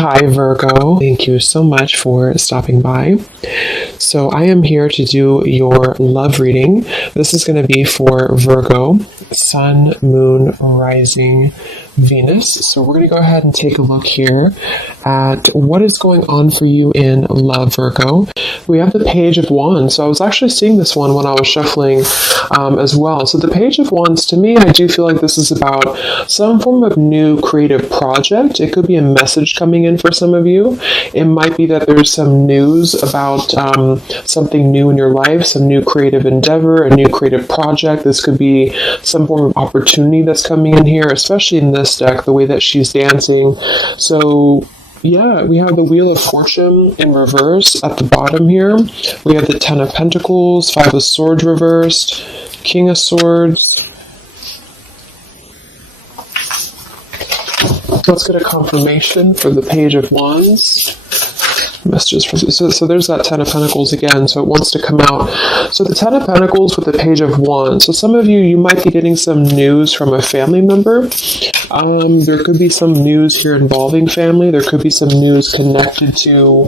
Hi, Virgo. Thank you so much for stopping by. So I am here to do your love reading. This is going to be for Virgo, Sun, Moon, Rising, Venus. So we're going to go ahead and take a look here at what is going on for you in love, Virgo. We have the Page of Wands. So I was actually seeing this one when I was shuffling as well. So the Page of Wands, to me, I do feel like this is about some form of new creative project. It could be a message coming in for some of you. It might be that there's some news about something new in your life, some new creative endeavor, a new creative project. This could be some form of opportunity that's coming in here, especially in this deck, the way that she's dancing. So yeah, we have the Wheel of Fortune in reverse at the bottom here. We have the Ten of Pentacles, Five of Swords reversed, King of Swords. Let's get a confirmation for the Page of Wands. Messages for so there's that Ten of Pentacles again, so it wants to come out. So the Ten of Pentacles with the Page of Wands. So some of you might be getting some news from a family member. There could be some news here involving family. There could be some news connected to,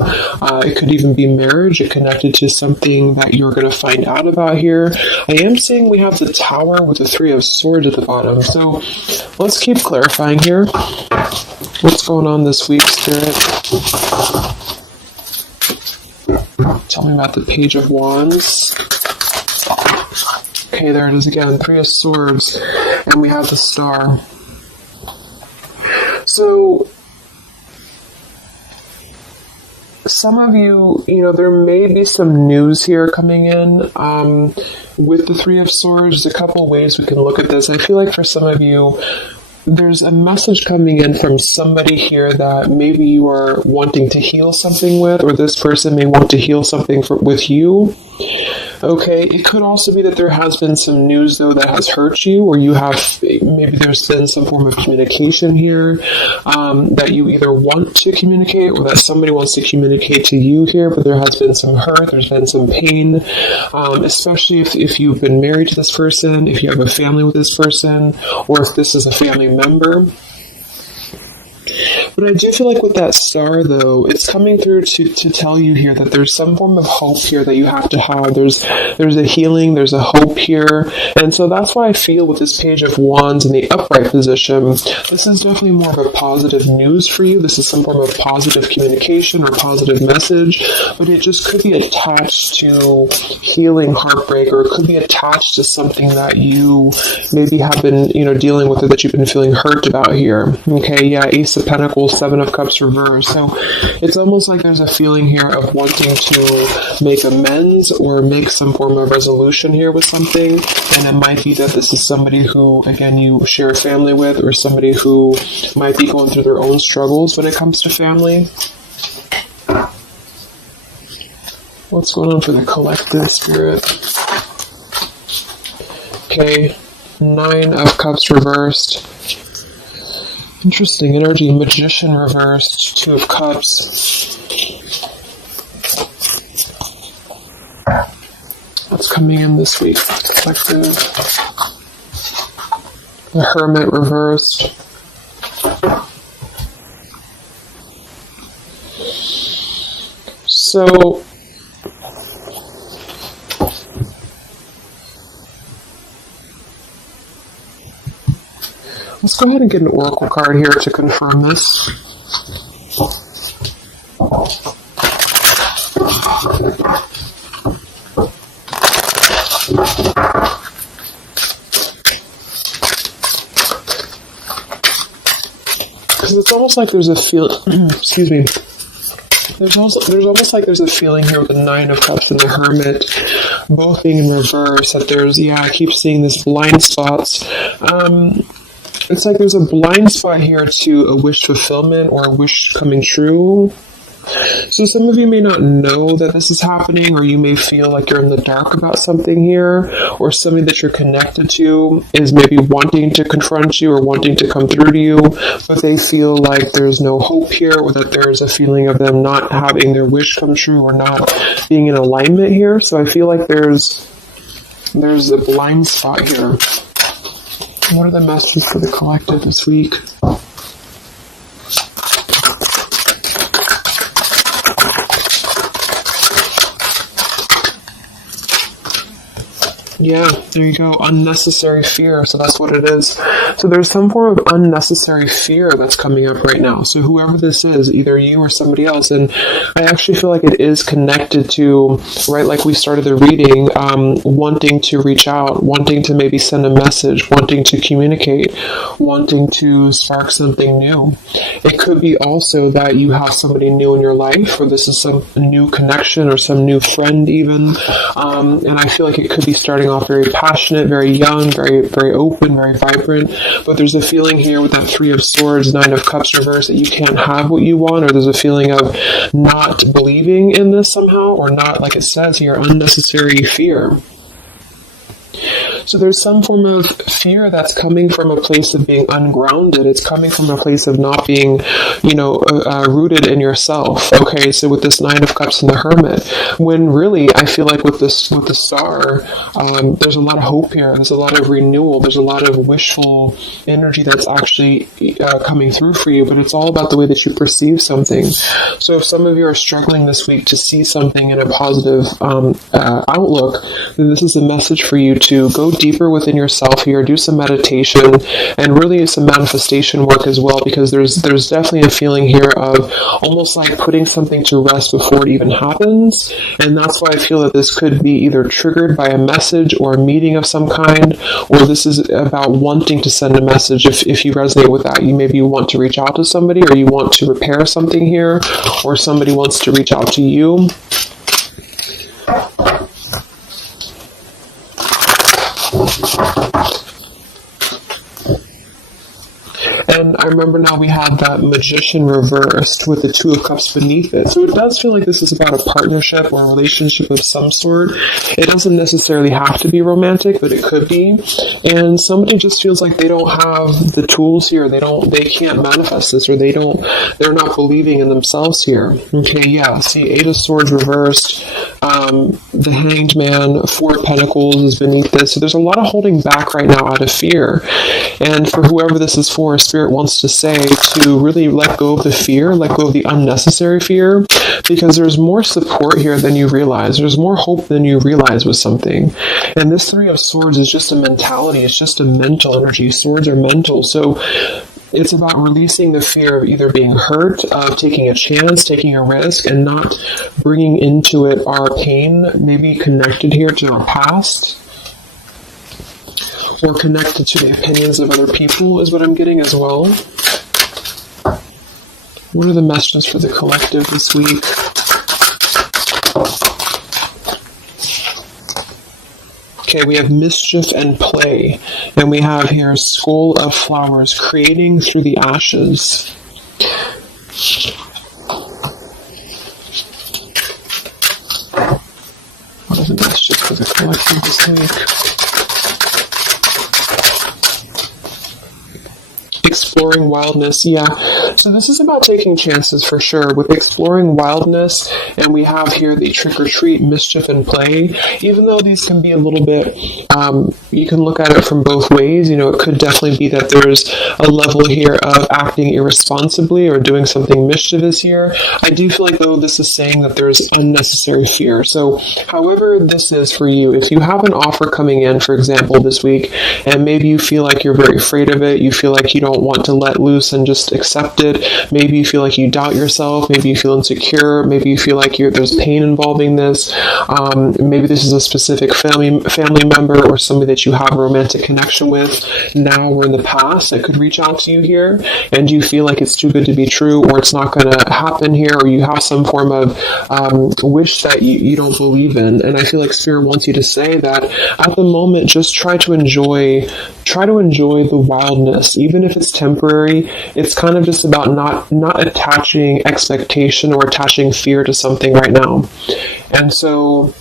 it could even be marriage. It connected to something that you're going to find out about here. I am seeing we have the Tower with the Three of Swords at the bottom. So let's keep clarifying here. What's going on this week, Spirit? Tell me about the Page of Wands. Okay, there it is again. Three of Swords. And we have the Star. So, some of you, there may be some news here coming in with the Three of Swords. There's a couple ways we can look at this. I feel like for some of you, there's a message coming in from somebody here that maybe you are wanting to heal something with, or this person may want to heal something with you. Okay, it could also be that there has been some news, though, that has hurt you, or maybe there's been some form of communication here that you either want to communicate or that somebody wants to communicate to you here, but there has been some hurt, there's been some pain, especially if you've been married to this person, if you have a family with this person, or if this is a family member. But I do feel like with that Star, though, it's coming through to tell you here that there's some form of hope here that you have to have. There's a healing, there's a hope here. And so that's why I feel with this Page of Wands in the upright position, this is definitely more of a positive news for you. This is some form of positive communication or positive message, but it just could be attached to healing heartbreak, or it could be attached to something that you maybe have been, dealing with, or that you've been feeling hurt about here. Okay, yeah, Ace of Pentacles, Seven of Cups reversed. So it's almost like there's a feeling here of wanting to make amends or make some form of resolution here with something. And it might be that this is somebody who, again, you share a family with, or somebody who might be going through their own struggles when it comes to family. What's going on for the collective, Spirit? Okay, Nine of Cups reversed. Interesting energy. Magician reversed. Two of Cups. What's coming in this week? Collective. The Hermit reversed. So, let's go ahead and get an oracle card here to confirm this. Because it's almost like there's a excuse me. There's almost like there's a feeling here with the Nine of Cups and the Hermit both being in reverse, that I keep seeing this blind spots. It's like there's a blind spot here to a wish fulfillment or a wish coming true. So some of you may not know that this is happening, or you may feel like you're in the dark about something here, or somebody that you're connected to is maybe wanting to confront you or wanting to come through to you, but they feel like there's no hope here, or that there's a feeling of them not having their wish come true or not being in alignment here. So I feel like there's a blind spot here. What are the messages for the collective this week? Yeah, there you go. Unnecessary fear. So that's what it is. So there's some form of unnecessary fear that's coming up right now. So whoever this is, either you or somebody else, and I actually feel like it is connected to, right, like we started the reading, wanting to reach out, wanting to maybe send a message, wanting to communicate, wanting to spark something new. It could be also that you have somebody new in your life, or this is some new connection or some new friend even. And I feel like it could be starting off very passionate, very young, very, very open, very vibrant. But there's a feeling here with that Three of Swords, Nine of Cups reverse, that you can't have what you want, or there's a feeling of not believing in this somehow, or not, like it says here, unnecessary fear. So there's some form of fear that's coming from a place of being ungrounded. It's coming from a place of not being, rooted in yourself. Okay, so with this Nine of Cups and the Hermit, when really I feel like with the Star, there's a lot of hope here. There's a lot of renewal. There's a lot of wishful energy that's actually coming through for you. But it's all about the way that you perceive something. So if some of you are struggling this week to see something in a positive outlook, then this is a message for you to go deeper within yourself here, do some meditation, and really some manifestation work as well, because there's definitely a feeling here of almost like putting something to rest before it even happens. And that's why I feel that this could be either triggered by a message or a meeting of some kind, or this is about wanting to send a message. If you resonate with that, you want to reach out to somebody, or you want to repair something here, or somebody wants to reach out to you. And I remember now we had that Magician reversed with the Two of Cups beneath it. So it does feel like this is about a partnership or a relationship of some sort. It doesn't necessarily have to be romantic, but it could be. And somebody just feels like they don't have the tools here. They can't manifest this, or they're not believing in themselves here. Okay, yeah. See, Eight of Swords reversed. The Hanged Man, Four of Pentacles is beneath this. So there's a lot of holding back right now out of fear. And for whoever this is for, Spirit wants to say to really let go of the fear, let go of the unnecessary fear, because there's more support here than you realize. There's more hope than you realize with something. And this Three of Swords is just a mentality. It's just a mental energy. Swords are mental. So it's about releasing the fear of either being hurt, of taking a chance, taking a risk, and not bringing into it our pain, maybe connected here to our past, or connected to the opinions of other people is what I'm getting as well. What are the messages for the collective this week? Okay, we have mischief and play. And we have here Skull of Flowers, creating through the ashes. What are the messages for the collective this week? Exploring wildness, yeah. So this is about taking chances for sure with exploring wildness, and we have here the trick or treat, mischief and play. Even though these can be a little bit, you can look at it from both ways. It could definitely be that there's a level here of acting irresponsibly or doing something mischievous here. I do feel like though this is saying that there's unnecessary fear. So however this is for you, if you have an offer coming in, for example, this week, and maybe you feel like you're very afraid of it, you feel like you don't want to let loose and just accept it. Maybe you feel like you doubt yourself. Maybe you feel insecure. Maybe you feel like there's pain involving this. Maybe this is a specific family member or somebody that you have a romantic connection with now or in the past that could reach out to you here, and you feel like it's too good to be true, or it's not going to happen here, or you have some form of wish that you don't believe in. And I feel like Spirit wants you to say that at the moment, just try to enjoy the wildness, even if it's temporary. It's kind of just about not attaching expectation or attaching fear to something right now. And so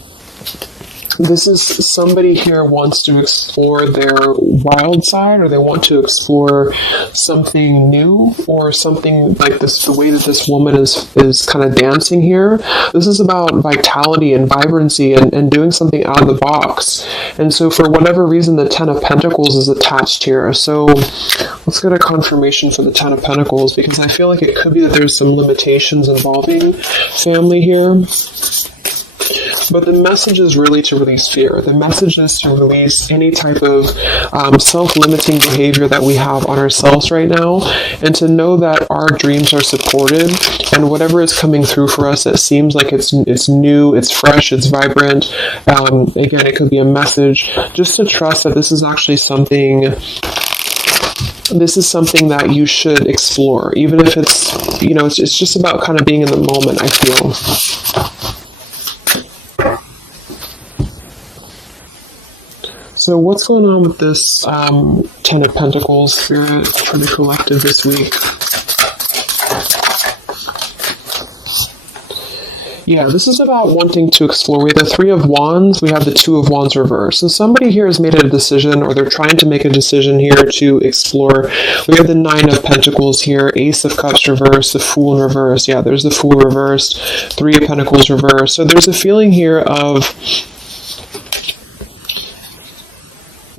this is somebody here wants to explore their wild side, or they want to explore something new, or something like this, the way that this woman is kind of dancing here. This is about vitality and vibrancy and doing something out of the box. And so for whatever reason, the Ten of Pentacles is attached here. So let's get a confirmation for the Ten of Pentacles, because I feel like it could be that there's some limitations involving family here. But the message is really to release fear. The message is to release any type of self-limiting behavior that we have on ourselves right now, and to know that our dreams are supported, and whatever is coming through for us that seems like it's new, it's fresh, it's vibrant. Again, it could be a message. Just to trust that this is actually something that you should explore, even if it's, it's just about kind of being in the moment, I feel. So what's going on with this Ten of Pentacles spirit for the collective this week? Yeah, this is about wanting to explore. We have the Three of Wands, we have the Two of Wands reverse. So somebody here has made a decision, or they're trying to make a decision here to explore. We have the Nine of Pentacles here, Ace of Cups reverse, the Fool in reverse. Yeah, there's the Fool reversed, Three of Pentacles reverse. So there's a feeling here of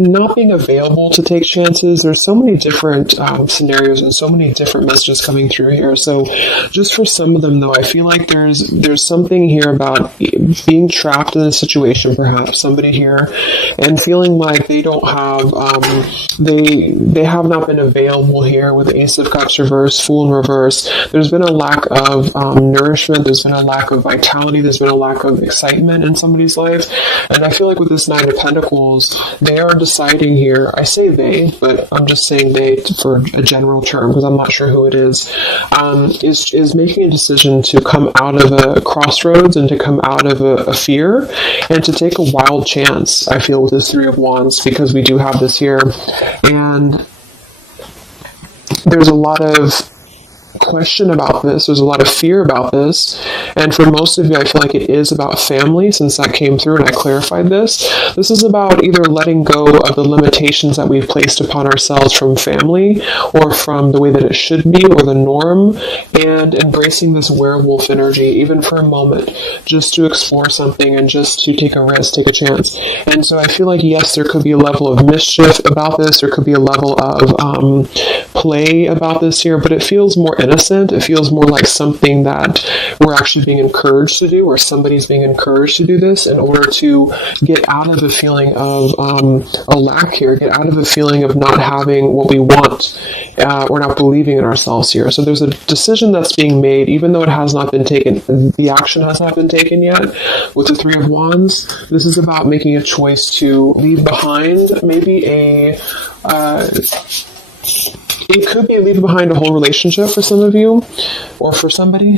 not being available to take chances. There's so many different scenarios and so many different messages coming through here. So just for some of them, though, I feel like there's something here about being trapped in a situation, perhaps somebody here, and feeling like they don't have they have not been available here with Ace of Cups reverse, Fool in reverse. There's been a lack of nourishment. There's been a lack of vitality. There's been a lack of excitement in somebody's life. And I feel like with this Nine of Pentacles, they are deciding here, I say they, but I'm just saying they for a general term because I'm not sure who it is making a decision to come out of a crossroads and to come out of a fear and to take a wild chance, I feel, with this Three of Wands, because we do have this here. And there's a lot of question about this, there's a lot of fear about this, and for most of you I feel like it is about family, since that came through and I clarified this. This is about either letting go of the limitations that we've placed upon ourselves from family or from the way that it should be or the norm, and embracing this werewolf energy even for a moment, just to explore something and just to take a risk, take a chance. And so I feel like, yes, there could be a level of mischief about this, there could be a level of play about this here, but it feels more innocent. It feels more like something that we're actually being encouraged to do, or somebody's being encouraged to do this in order to get out of the feeling of a lack here, get out of the feeling of not having what we want, or not believing in ourselves here. So there's a decision that's being made, even though it has not been taken, the action has not been taken yet. With the Three of Wands, this is about making a choice to leave behind maybe it could be leaving behind a whole relationship for some of you, or for somebody,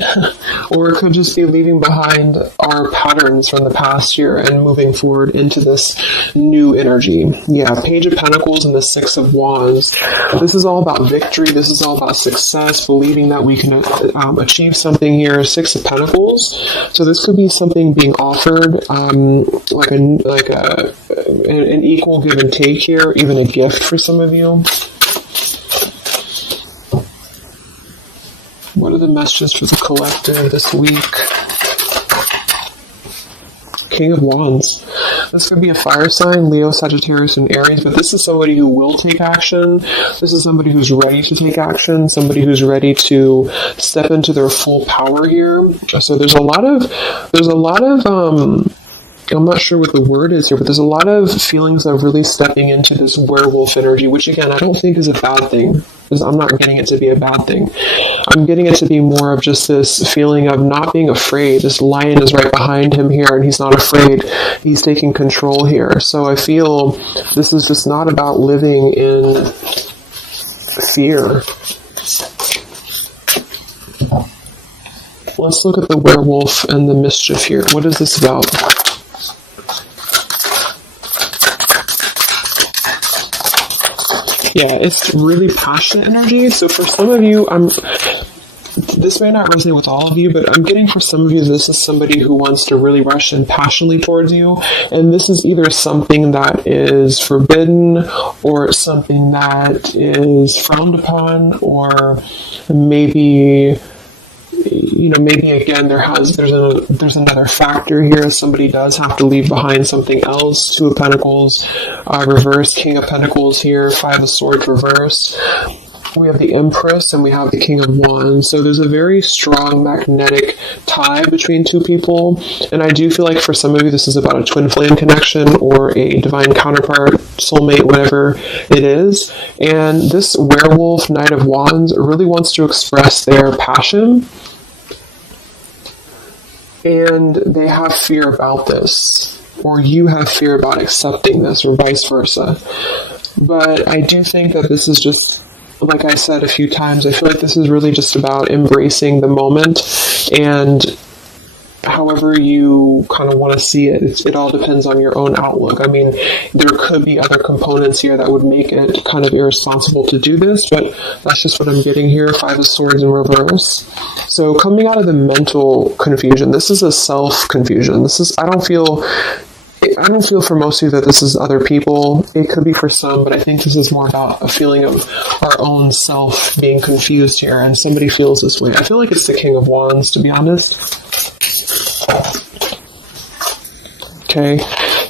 or it could just be leaving behind our patterns from the past year and moving forward into this new energy. Yeah, Page of Pentacles and the Six of Wands. This is all about victory. This is all about success, believing that we can achieve something here. Six of Pentacles. So this could be something being offered, like an equal give and take here, even a gift for some of you. What are the messages for the collective this week? King of Wands. This could be a fire sign, Leo, Sagittarius, and Aries, but this is somebody who will take action. This is somebody who's ready to take action, somebody who's ready to step into their full power here. So there's a lot of I'm not sure what the word is here, but there's a lot of feelings of really stepping into this werewolf energy, which again, I don't think is a bad thing, because I'm not getting it to be a bad thing. I'm getting it to be more of just this feeling of not being afraid. This lion is right behind him here, and he's not afraid. He's taking control here. So I feel this is just not about living in fear. Let's look at the werewolf and the mischief here. What is this about? Yeah, it's really passionate energy. So for some of you, this may not resonate with all of you, but I'm getting for some of you, this is somebody who wants to really rush in passionately towards you. And this is either something that is forbidden or something that is frowned upon, or maybe again, there's another factor here. Somebody does have to leave behind something else. Two of Pentacles reverse, King of Pentacles here, Five of Swords reverse. We have the Empress and we have the King of Wands. So there's a very strong magnetic tie between two people. And I do feel like for some of you, this is about a twin flame connection or a divine counterpart, soulmate, whatever it is. And this werewolf, Knight of Wands, really wants to express their passion. And they have fear about this, or you have fear about accepting this, or vice versa. But I do think that this is just, like I said a few times, I feel like this is really just about embracing the moment, and however you kind of want to see it, it all depends on your own outlook. I mean, there could be other components here that would make it kind of irresponsible to do this, but that's just what I'm getting here. Five of Swords in reverse. So coming out of the mental confusion, this is a self-confusion. I don't feel for most of you that this is other people. It could be for some, but I think this is more about a feeling of our own self being confused here, and somebody feels this way. I feel like it's the King of Wands, to be honest. Okay,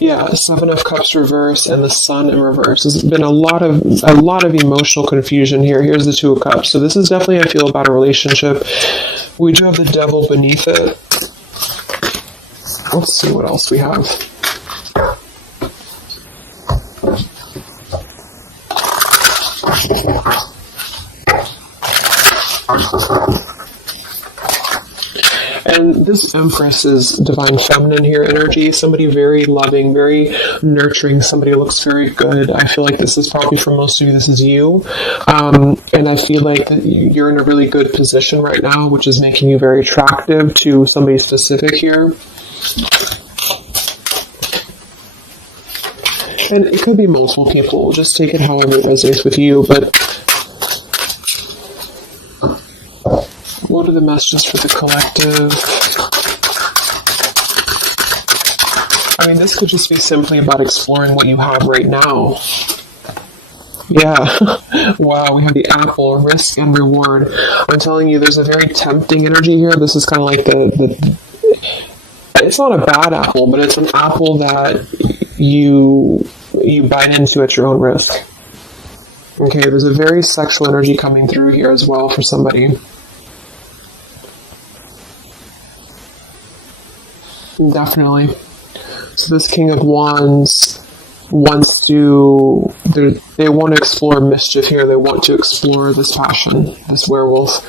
yeah, Seven of Cups reverse and the Sun in reverse. There's been a lot of emotional confusion here. Here's the Two of Cups. So this is definitely, I feel, about a relationship. We do have the Devil beneath it. Let's see what else we have. And this Empress is divine feminine here energy. Somebody very loving, very nurturing. Somebody who looks very good. I feel like this is probably for most of you, this is you. And I feel like you're in a really good position right now, which is making you very attractive to somebody specific here. And it could be multiple people. Just take it however it resonates with you. But what are the messages for the collective? I mean, this could just be simply about exploring what you have right now. Yeah. Wow, we have the Apple, risk and reward. I'm telling you, there's a very tempting energy here. This is kind of like the it's not a bad apple, but it's an apple that you bite into at your own risk. Okay, there's a very sexual energy coming through here as well for somebody. Definitely. So this King of Wands wants to, they want to explore mischief here. They want to explore this passion, this werewolf.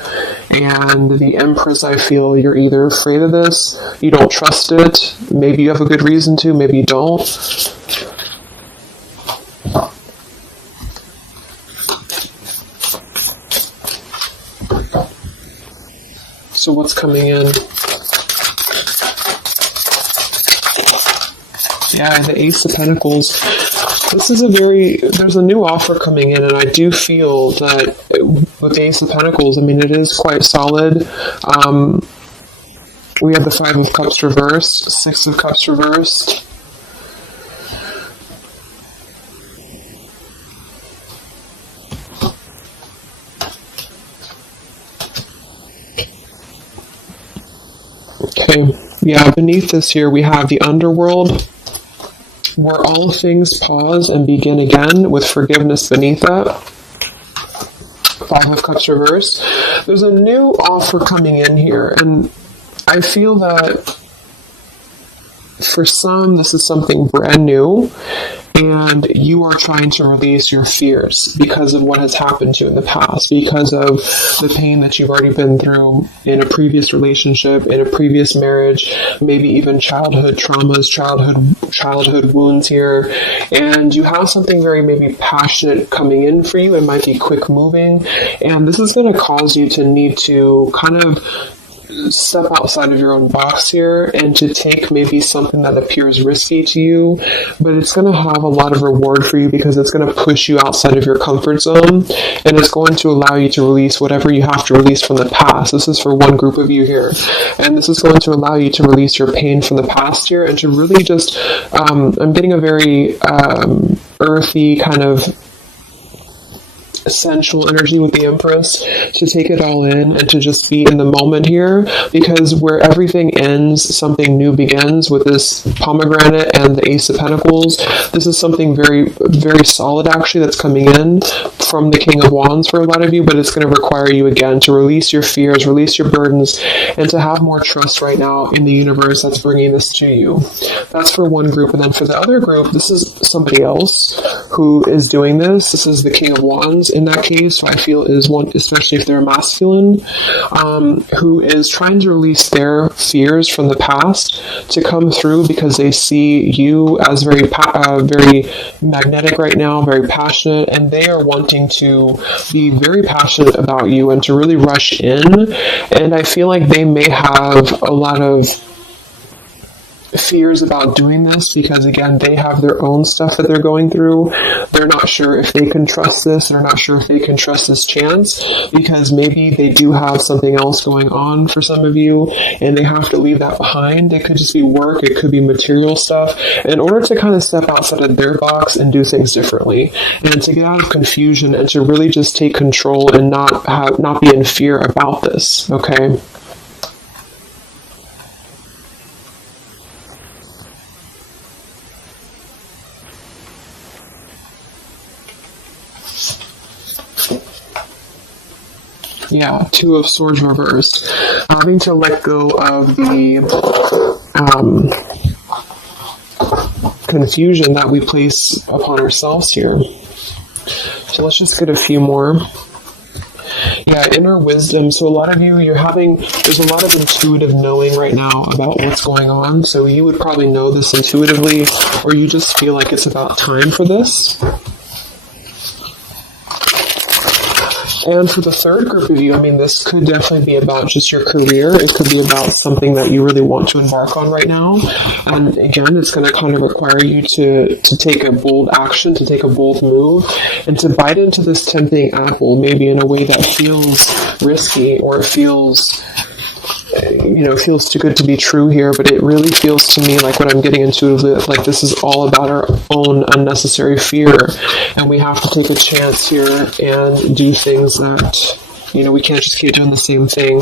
And the Empress, I feel you're either afraid of this, you don't trust it, maybe you have a good reason to, maybe you don't. So what's coming in? Yeah, the Ace of Pentacles. This is there's a new offer coming in, and I do feel that with the Ace of Pentacles, I mean, it is quite solid. We have the Five of Cups reversed, Six of Cups reversed. Okay, yeah, beneath this here we have the Underworld, where all things pause and begin again, with forgiveness beneath that. Five of Cups reversed. There's a new offer coming in here, and I feel that for some, this is something brand new, and you are trying to release your fears because of what has happened to you in the past, because of the pain that you've already been through in a previous relationship, in a previous marriage, maybe even childhood traumas, childhood wounds here, and you have something very maybe passionate coming in for you. It might be quick moving, and this is going to cause you to need to kind of step outside of your own box here and to take maybe something that appears risky to you, but it's going to have a lot of reward for you because it's going to push you outside of your comfort zone, and it's going to allow you to release whatever you have to release from the past. This is for one group of you here, and this is going to allow you to release your pain from the past here and to really just I'm getting a very earthy kind of sensual energy with the Empress, to take it all in and to just be in the moment here, because where everything ends, something new begins with this pomegranate and the Ace of Pentacles. This is something very, very solid actually that's coming in from the King of Wands for a lot of you, but it's going to require you again to release your fears, release your burdens, and to have more trust right now in the universe that's bringing this to you. That's for one group. And then for the other group, this is somebody else who is doing this. This is the King of Wands in that case, who I feel is one, especially if they're masculine, who is trying to release their fears from the past to come through, because they see you as very magnetic right now, very passionate, and they are wanting to be very passionate about you and to really rush in. And I feel like they may have a lot of fears about doing this, because again, they have their own stuff that they're going through. They're not sure if they can trust this. They're not sure if they can trust this chance, because maybe they do have something else going on for some of you and they have to leave that behind. It could just be work. It could be material stuff, in order to kind of step outside of their box and do things differently, and to get out of confusion and to really just take control and not be in fear about this. Okay. Yeah, Two of Swords reversed. Having to let go of the confusion that we place upon ourselves here. So let's just get a few more. Yeah, inner wisdom. So a lot of you, there's a lot of intuitive knowing right now about what's going on. So you would probably know this intuitively, or you just feel like it's about time for this. And for the third group of you, I mean, this could definitely be about just your career. It could be about something that you really want to embark on right now. And again, it's going to kind of require you to take a bold action, to take a bold move, and to bite into this tempting apple, maybe in a way that feels risky, or it feels too good to be true here, but it really feels to me like, what I'm getting intuitively, like this is all about our own unnecessary fear, and we have to take a chance here and do things that, we can't just keep doing the same thing.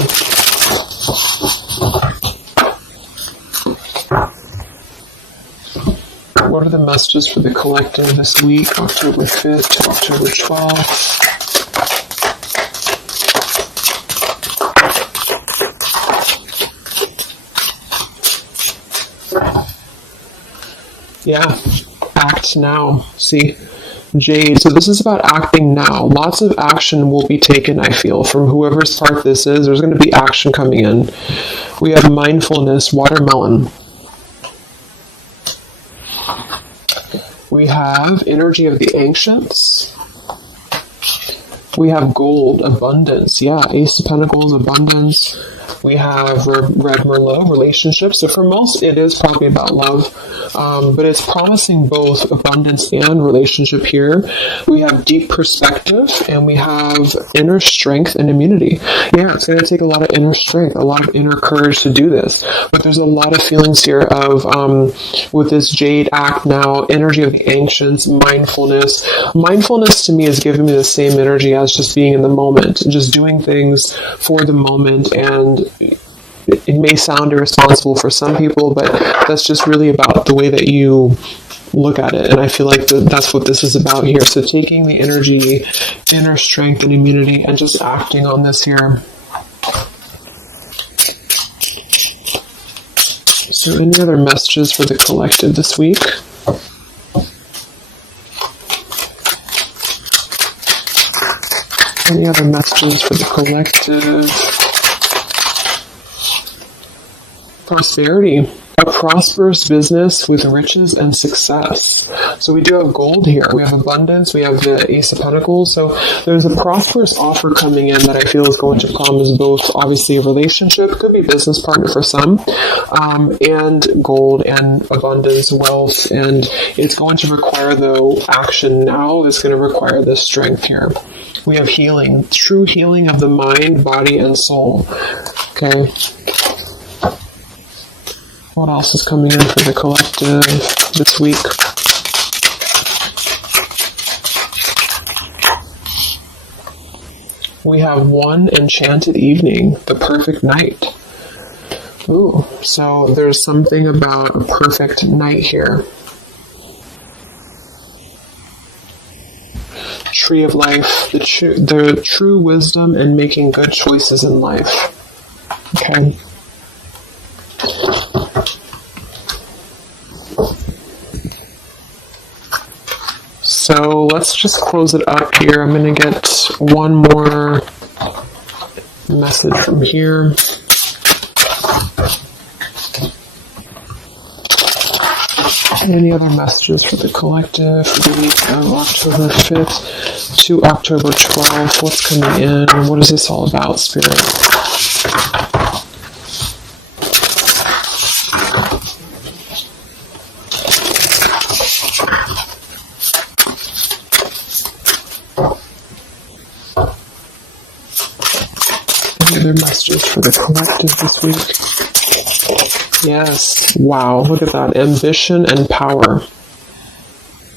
What are the messages for the collective this week, October 5th to October 12th? Yeah, act now. See, Jade. So this is about acting now. Lots of action will be taken, I feel, from whoever's part this is. There's going to be action coming in. We have mindfulness, watermelon. We have energy of the ancients. We have gold, abundance. Yeah, Ace of Pentacles, abundance. We have Red Merlot, relationships. So for most, it is probably about love, but it's promising both abundance and relationship here. We have deep perspective, and we have inner strength and immunity. Yeah, it's going to take a lot of inner strength, a lot of inner courage to do this. But there's a lot of feelings here of, with this Jade, act now, energy of the ancients, mindfulness. Mindfulness to me is giving me the same energy as just being in the moment, just doing things for the moment. And it may sound irresponsible for some people, but that's just really about the way that you look at it. And I feel like that's what this is about here. So taking the energy, inner strength and immunity, and just acting on this here. So any other messages for the collective this week? Any other messages for the collective? Prosperity, a prosperous business with riches and success. So we do have gold here. We have abundance. We have the Ace of Pentacles. So there's a prosperous offer coming in that I feel is going to promise both, obviously, a relationship, could be business partner for some, and gold and abundance, wealth. And it's going to require, though, action now. It's going to require this strength here. We have healing, true healing of the mind, body, and soul. Okay. What else is coming in for the collective this week? We have one enchanted evening, the perfect night. Ooh, so there's something about a perfect night here. Tree of life, the true wisdom in making good choices in life. Okay. So let's just close it up here. I'm going to get one more message from here. Any other messages for the collective for the week of October 5th to October 12th? What's coming in? What is this all about, Spirit? Any other messages for the collective this week? Yes. Wow. Look at that. Ambition and power.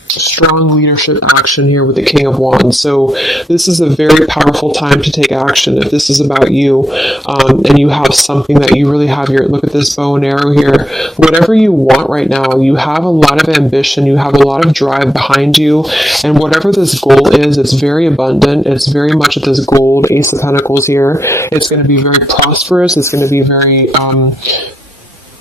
Strong leadership action here with the King of Wands. So this is a very powerful time to take action. If this is about you, and you have something that you really have your, look at this bow and arrow here, whatever you want right now, you have a lot of ambition, you have a lot of drive behind you, and whatever this goal is, it's very abundant. It's very much at this gold, Ace of Pentacles here. It's going to be very prosperous. It's going to be very,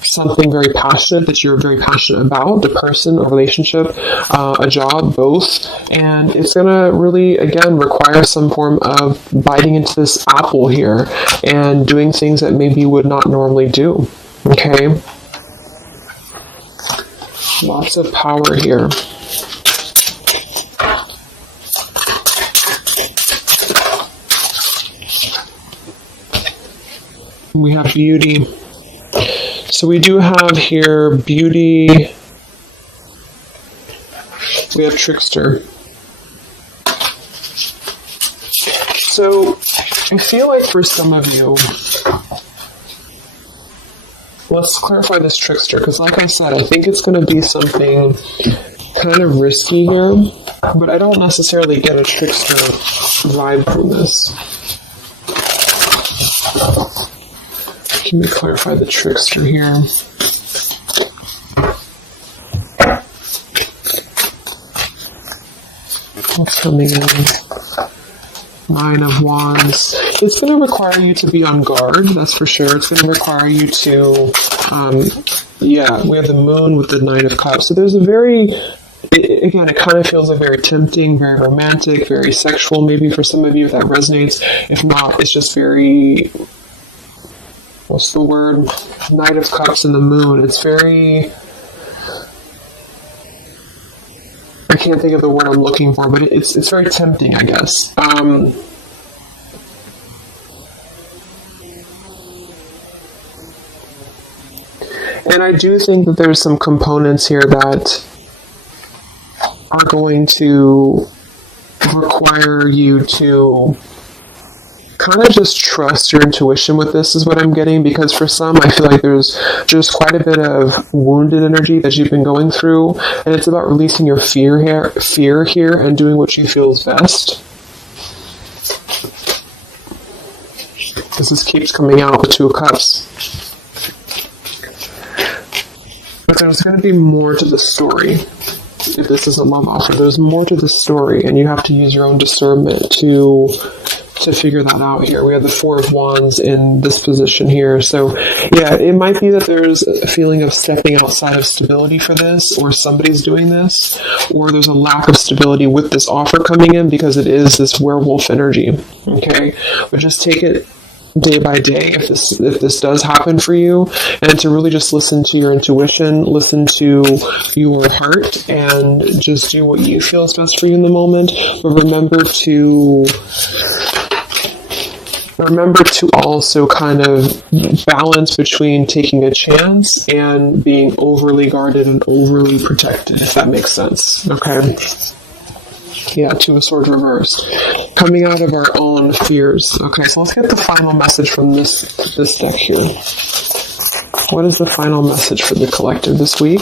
something very passionate that you're very passionate about, the person, a relationship, a job, both. And it's going to really, again, require some form of biting into this apple here and doing things that maybe you would not normally do. Okay? Lots of power here. We have beauty. So we do have here beauty. We have trickster. So I feel like for some of you, let's clarify this trickster, because like I said, I think it's going to be something kind of risky here, but I don't necessarily get a trickster vibe from this. Let me clarify the trickster here. What's coming in? Nine of Wands. It's going to require you to be on guard, that's for sure. It's going to require you to, we have the Moon with the Nine of Cups. So there's a very, again, it kind of feels like very tempting, very romantic, very sexual, maybe for some of you if that resonates. If not, it's just very, what's the word? Knight of Cups and the Moon. It's very, I can't think of the word I'm looking for, but it's very tempting, I guess. And I do think that there's some components here that are going to require you to kind of just trust your intuition with this, is what I'm getting, because for some, I feel like there's just quite a bit of wounded energy that you've been going through, and it's about releasing your fear here and doing what you feel is best. Because this keeps coming out with Two of Cups. But there's going to be more to the story. If this is a love offer, there's more to the story, and you have to use your own discernment to figure that out here. We have the Four of Wands in this position here. So, yeah, it might be that there's a feeling of stepping outside of stability for this, or somebody's doing this, or there's a lack of stability with this offer coming in because it is this werewolf energy. Okay? But just take it day by day if this does happen for you, and to really just listen to your intuition, listen to your heart, and just do what you feel is best for you in the moment. But remember to also kind of balance between taking a chance and being overly guarded and overly protected, if that makes sense. Okay? Yeah, Two of Swords reverse. Coming out of our own fears. Okay, so let's get the final message from this deck here. What is the final message for the collective this week?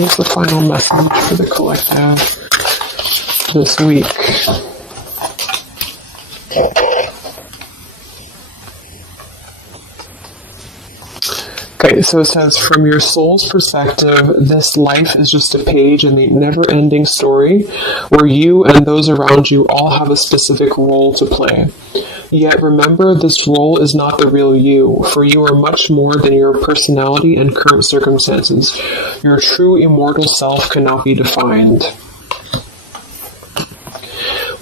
is the final message for the collective this week? Okay, so it says, from your soul's perspective, this life is just a page in the never-ending story where you and those around you all have a specific role to play. Yet remember, this role is not the real you, for you are much more than your personality and current circumstances. Your true immortal self cannot be defined.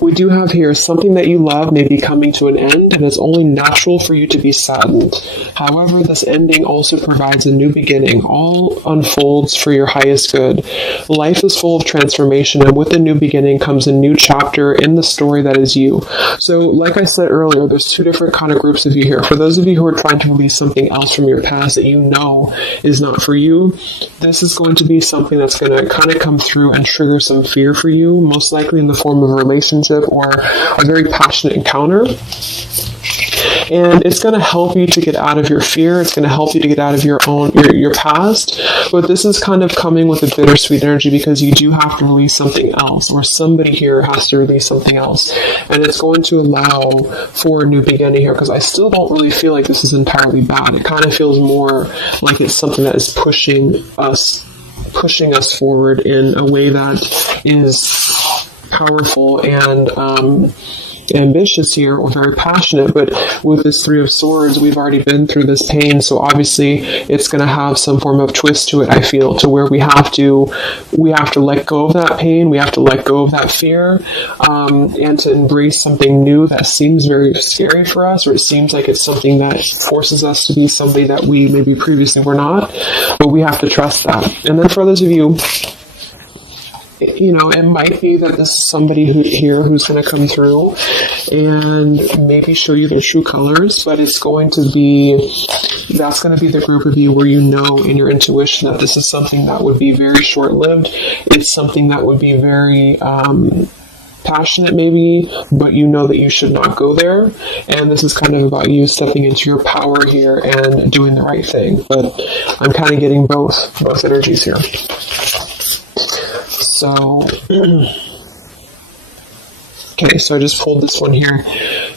We do have here, something that you love may be coming to an end, and it's only natural for you to be saddened. However, this ending also provides a new beginning. All unfolds for your highest good. Life is full of transformation, and with the new beginning comes a new chapter in the story that is you. So, like I said earlier, there's two different kind of groups of you here. For those of you who are trying to release something else from your past that you know is not for you, this is going to be something that's going to kind of come through and trigger some fear for you, most likely in the form of a relationship or a very passionate encounter. And it's going to help you to get out of your fear. It's going to help you to get out of your past. But this is kind of coming with a bittersweet energy because you do have to release something else, or somebody here has to release something else. And it's going to allow for a new beginning here, because I still don't really feel like this is entirely bad. It kind of feels more like it's something that is pushing us forward in a way that is powerful and ambitious here, or very passionate. But with this Three of Swords, we've already been through this pain, so obviously it's going to have some form of twist to it, I feel, to where we have to let go of that pain, we have to let go of that fear, and to embrace something new that seems very scary for us, or it seems like it's something that forces us to be somebody that we maybe previously were not, but we have to trust that. And then for those of you, it might be that this is somebody who's going to come through and maybe show you their true colors, but that's going to be the group of you where you know in your intuition that this is something that would be very short-lived. It's something that would be very passionate maybe, but you know that you should not go there. And this is kind of about you stepping into your power here and doing the right thing. But I'm kind of getting both energies here. So, okay, so I just pulled this one here.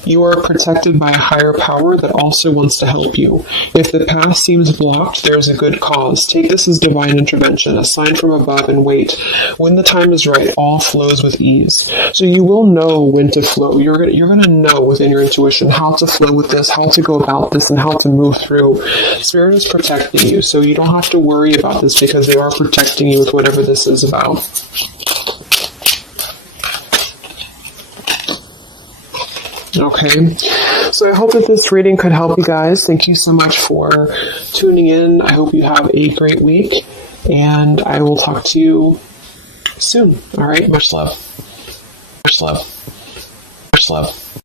You are protected by a higher power that also wants to help you. If the path seems blocked, there is a good cause. Take this as divine intervention, a sign from above, and wait. When the time is right, all flows with ease. So you will know when to flow. You're going to know within your intuition how to flow with this, how to go about this, and how to move through. Spirit is protecting you, so you don't have to worry about this because they are protecting you with whatever this is about. Okay, so I hope that this reading could help you guys. Thank you so much for tuning in. I hope you have a great week, and I will talk to you soon. All right, much love. Much love. Much love.